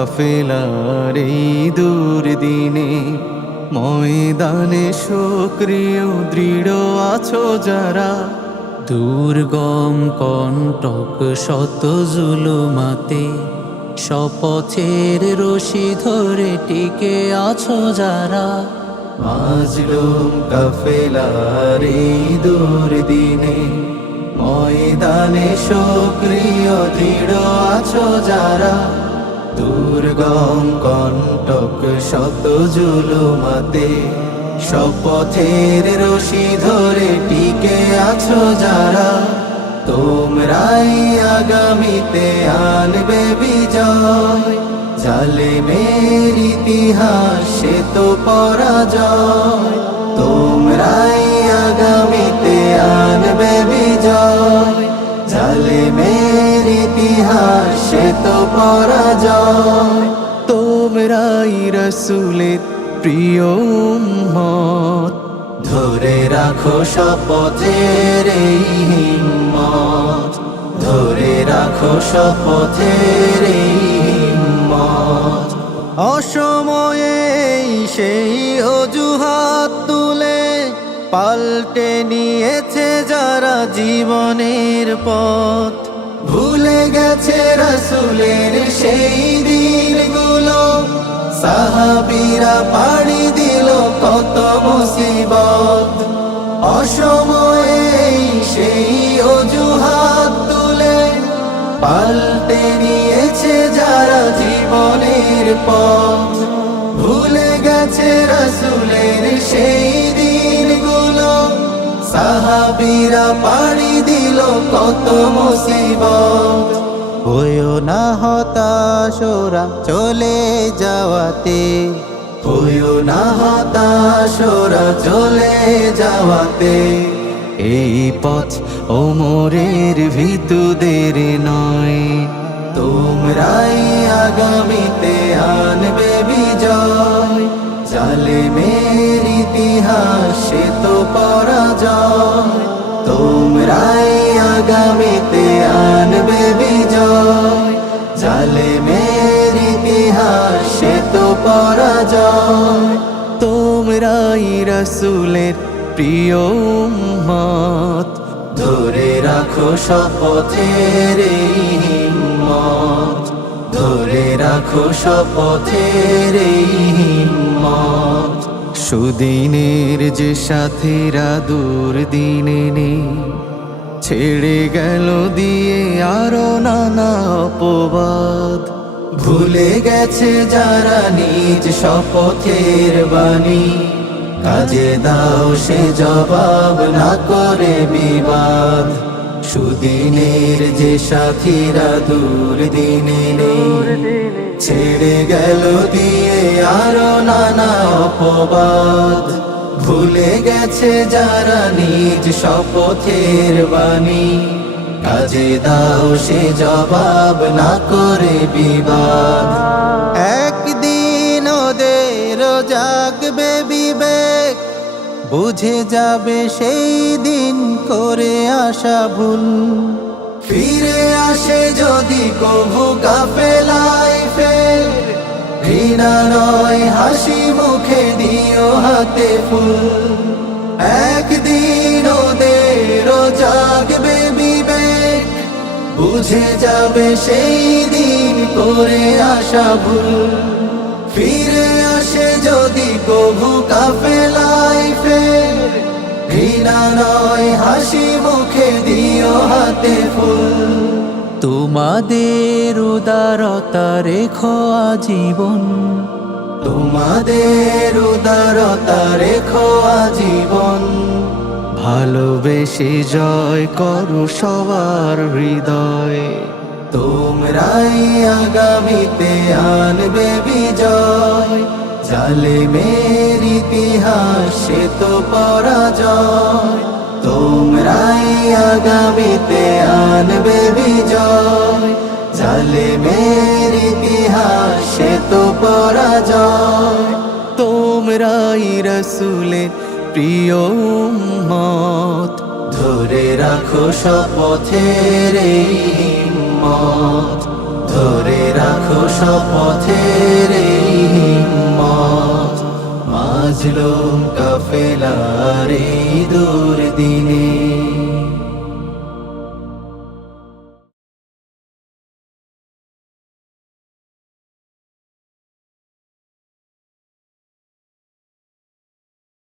কাফেলার এই দুর্দিনে ময়দানে সক্রিয় দৃঢ় আছো যারা, দুর্গম কণ্টক শত জুলুমাতে শপথের রশি ধরে টিকে আছো যারা। মাজলুম কাফেলার এই দুর্দিনে ময়দানে সক্রিয় দৃঢ় আছো যারা, দুর্গম কণ্টক শত জুলুমাতে শপথের রশি ধরে টিকে আছো যারা। তোমরাই আগামীতে আনবে বিজয়, জালেমের ইতিহাস সে তো পরাজয়। তোমরাই আগামীতে আনবে বিজয়, জালেমের ইতিহাস সে তো পরাজয়। তোমরাই রাসূলের প্রিয় উম্মত, ধরে রাখো শপথের এই হিম্মত, ধরে রাখো শপথের এই হিম্মত। অসময়ে সেই অজুহাত তুলে পাল্টে নিয়েছে যারা জীবনের পথ, ভুলে গেছে রাসূলের সেই দিনগুলো, সাহাবীরা পাড়ি দিল কত মুসিবত। অসময়ে সেই অজুহাত তুলে পাল্টে নিয়েছে যারা জীবনের পথ, ভুলে গেছে রাসূলের সেই দিনগুলো, সাহাবীরা পাড়ি দিল কত মুসিবত। হইও না হতাশ ওরা চলে যাওয়াতে, হইও না হতাশ ওরা চলে যাওয়াতে। এই পথ ওমরের ভীতুদের নয়, তোমরাই আগামীতে আনবে বিজয়, জালেমের ইতিহাস সে তো পরাজয়। তোমরাই আগামীতে আনবে বিজয়, জালেমের ইতিহাস সে তো পরাজয়। তোমরাই রাসূলের প্রিয় উম্মত, ধরে রাখো শপথের এই হিম্মত, ধরে রাখো শপথের এই হিম্মত। সুদিনের যে সাথীরা দুর্দিনে নেই, ছেড়ে গেল দিয়ে আরো নানা অপবাদ, ভুলে গেছে যারা নিজ শপথের বাণী, কাজে দাও সে জবাব না করে বিবাদ। সুদিনের যে সাথীরা দুর্দিনে নেই, ছেড়ে গেল দিয়ে আরো নানা অপবাদ, ভুলে গেছে যারা নিজ শপথের বাণী, কাজে দাও সে জবাব না করে বিবাদ। একদিন ওদের জাগবে বিবেক, বুঝে যাবে সেই দিন করে আসা ভুল, ফিরে আসে যদি কভু কাফেলায় ফের, ঘৃণা নয় হাসি মুখে দিও হাতে ফুল। একদিন ওদের জাগবে বিবেক, বুঝে যাবে সেই দিন করে আসা ভুল, ফিরে আসে যদি কভু কাফেলায় ফের, ঘৃণা নয় হাসি মুখে দিও হাতে ফুল। তোমাদের উদারতা রেখো আজীবন, তোমাদের উদারতা রেখো আজীবন, ভালোবেসে জয় করো সবার হৃদয়। তোমরাই আগামীতে আনবে বিজয়, জালেমের ইতিহাস সে তো পরাজয়। তোমরাই আগামীতে আনবে বিজয়, জালেমের ইতিহাস সে তো পরাজয়। তোমরাই রাসূলের প্রিয় উম্মত, ধরে রাখো শপথের এই হিম্মত, ধরে রাখো শপথের কাফেলার এই দুর্দিনে।